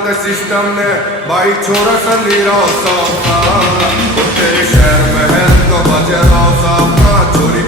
system ने भाई छोरा संधीरा साफा तेरे शहर में है तो बजे साफा चोरी